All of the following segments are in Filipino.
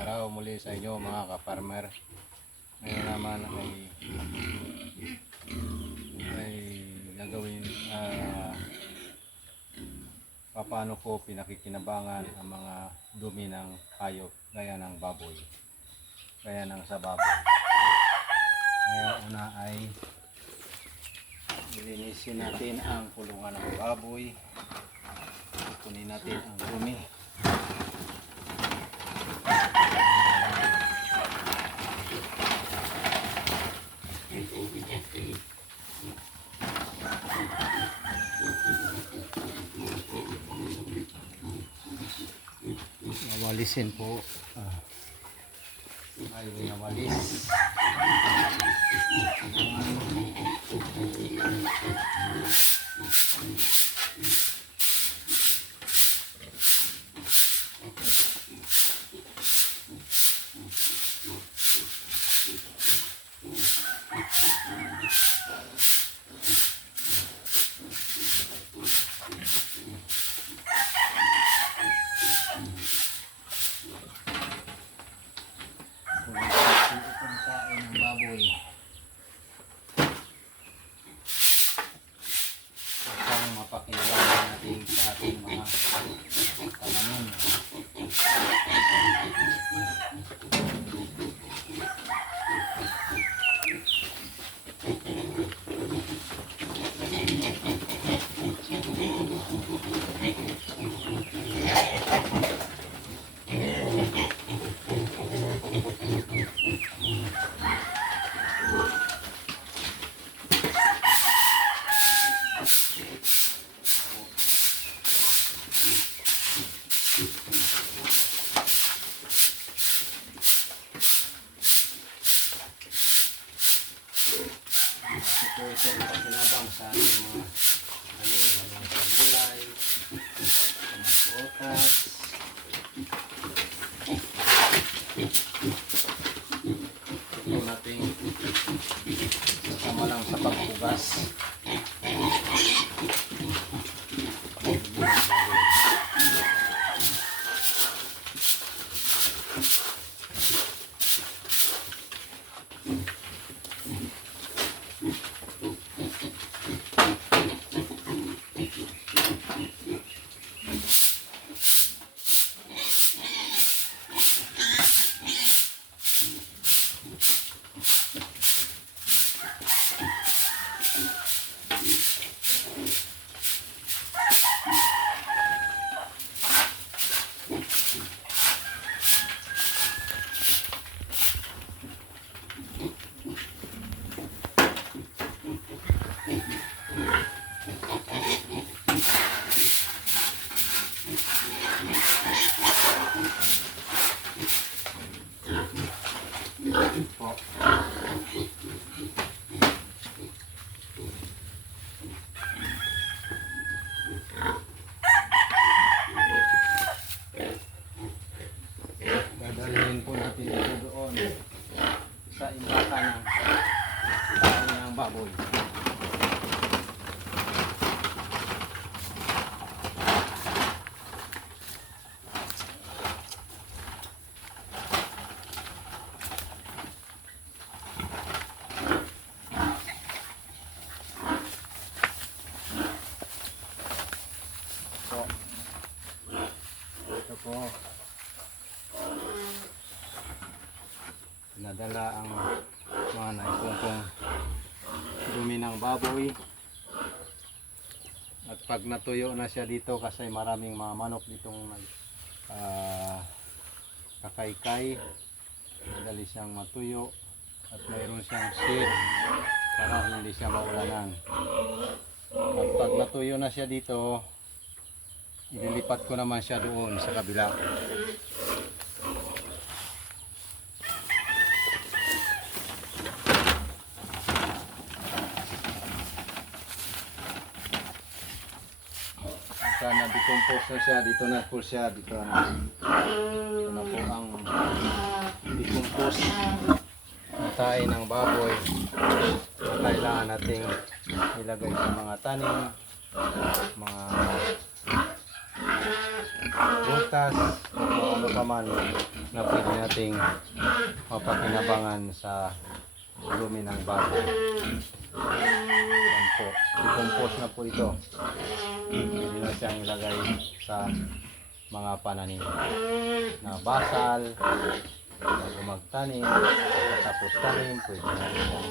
araw muli sa inyo mga ka-farmer. Ngayon naman ay gagawin paano ko pinakikinabangan ang mga dumi ng hayop gaya ng baboy, gaya ng sa baboy. Ngayon una ay lilinisin natin ang kulungan ng baboy. Kunin natin ang dumi. Nawalisin po. Ayaw nawalis. Mapakinabangan natin sa ating mga tanaman. Ito ang pakinabang sa ating mga sa gulay, mga prutas. Ito natin kasama lang sa pagpugas. Dadalhin po natin ito doon sa imbatan ng baboy. Ito po, nadala ang mga naipungkong dumi ng baboy. At pag natuyo na siya dito, kasi maraming mga manok ditong kakaykay, madali siyang matuyo at mayroon siyang shade para hindi siya maulanan. At pag natuyo na siya dito, ililipat ko naman siya doon sa kabila. Sana decompose na siya, dito na po siya, dito na po ang decompose na tae ng baboy na kailangan nating ilagay sa mga tanim, mga butas o ano pa man na pwede nating mapakinabangan sa dumi ng baboy. Yan po, i-compose na po ito. Pwede na siyang ilagay sa mga pananim na basal, bago magtanim, tapos tanim, pwede na siyang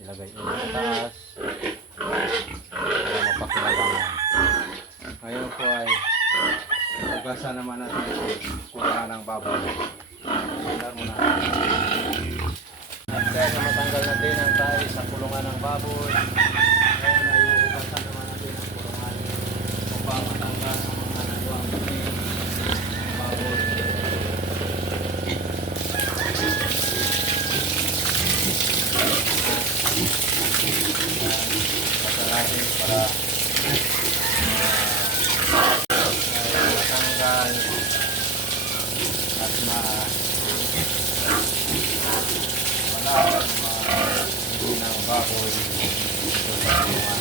ilagay ulit sa taas para mapakinabangan. Ngayon po ay hugasan naman natin yung kulungan ng baboy. Simulan muna. At kaya na matanggal natin ang tayo sa kulungan ng baboy. Ngayon ay hugasan naman natin ang kulungan upang matanggal ang mga nagawang dumi ng baboy. Basta natin para matanggal at wala ang mga dumi ng baboy ito sa kulungan.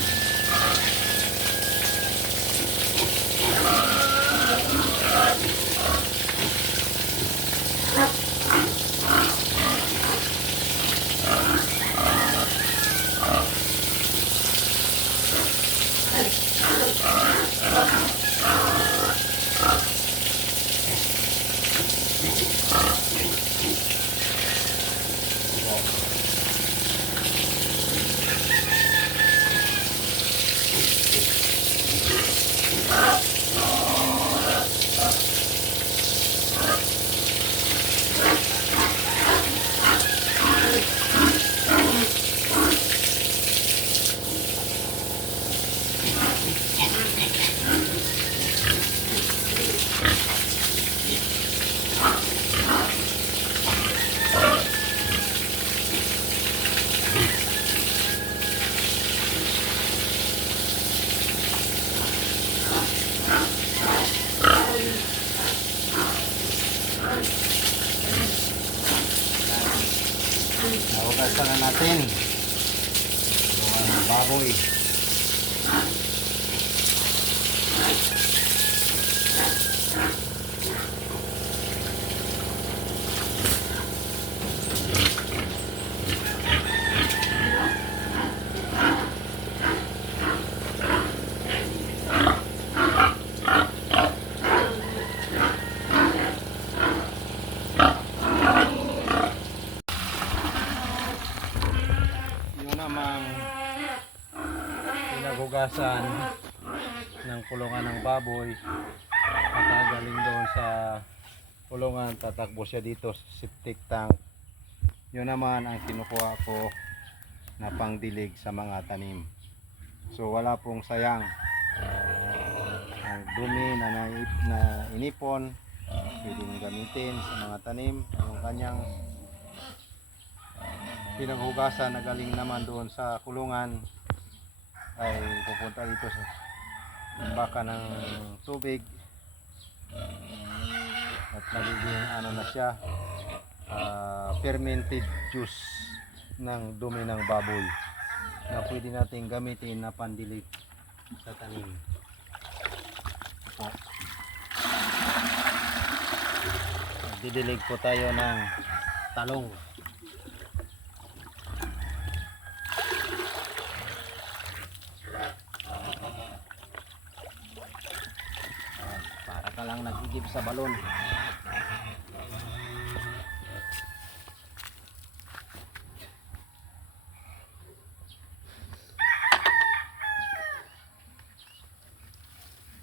Nahugasan na natin ang baboy. Yun namang pinaghugasan ng kulungan ng baboy, tatagaling doon sa kulungan, tatakbo siya dito sa septic tank. Yun naman ang kinukuha ko na pangdilig sa mga tanim. So wala pong sayang. Ang dumi na inipon pwedeng gamitin sa mga tanim. Ang kanyang pinaghugasan na galing naman doon sa kulungan ay pupunta dito sa baka ng tubig at magiging ano na siya, fermented juice ng dumi ng baboy na pwede natin gamitin na pandilig sa tanim. Didilig po tayo ng talong. Para ka lang nag-igib sa balon.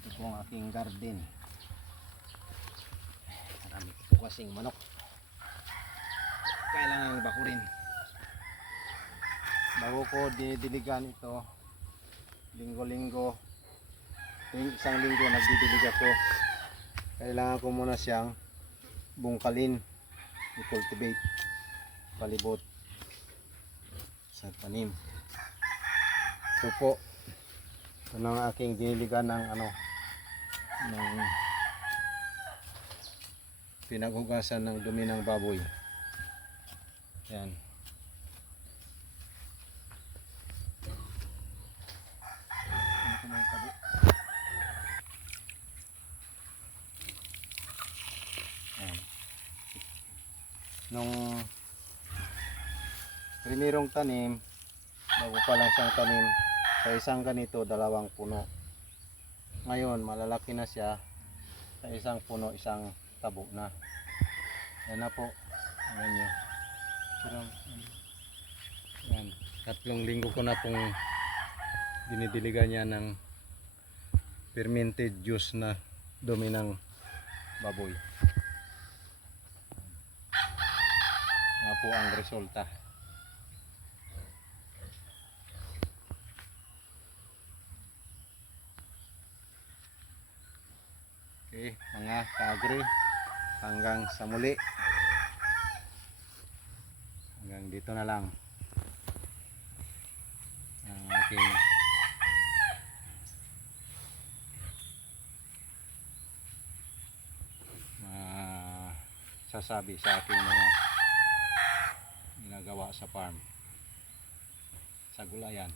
Ito po ang aking garden. Marami po kasing manok. Kailangan bakurin. Bago ko didiligan ito, linggo-linggo, isang linggo nagdidilig ako. Kailangan ko muna siyang bungkalin, i-cultivate, palibot sa tanim. Ito po, ito ang aking diniligan ng ng pinaghugasan ng dumi ng baboy. Yan. nung primerong tanim, bago pa lang siyang tanim, sa isang ganito, 2 puno. Ngayon, malalaki na siya, sa isang puno, isang tabo na. Yan na po. Ayan nyo. Pero, yan. 3 linggo ko na pong dinidiligan niya ng fermented juice na dumi ng baboy. Yan po ang resulta. Okay, mga ka-agri, hanggang sa muli. Hanggang dito na lang ang aking sasabi sa aking mga ginagawa sa farm, sa gulayan.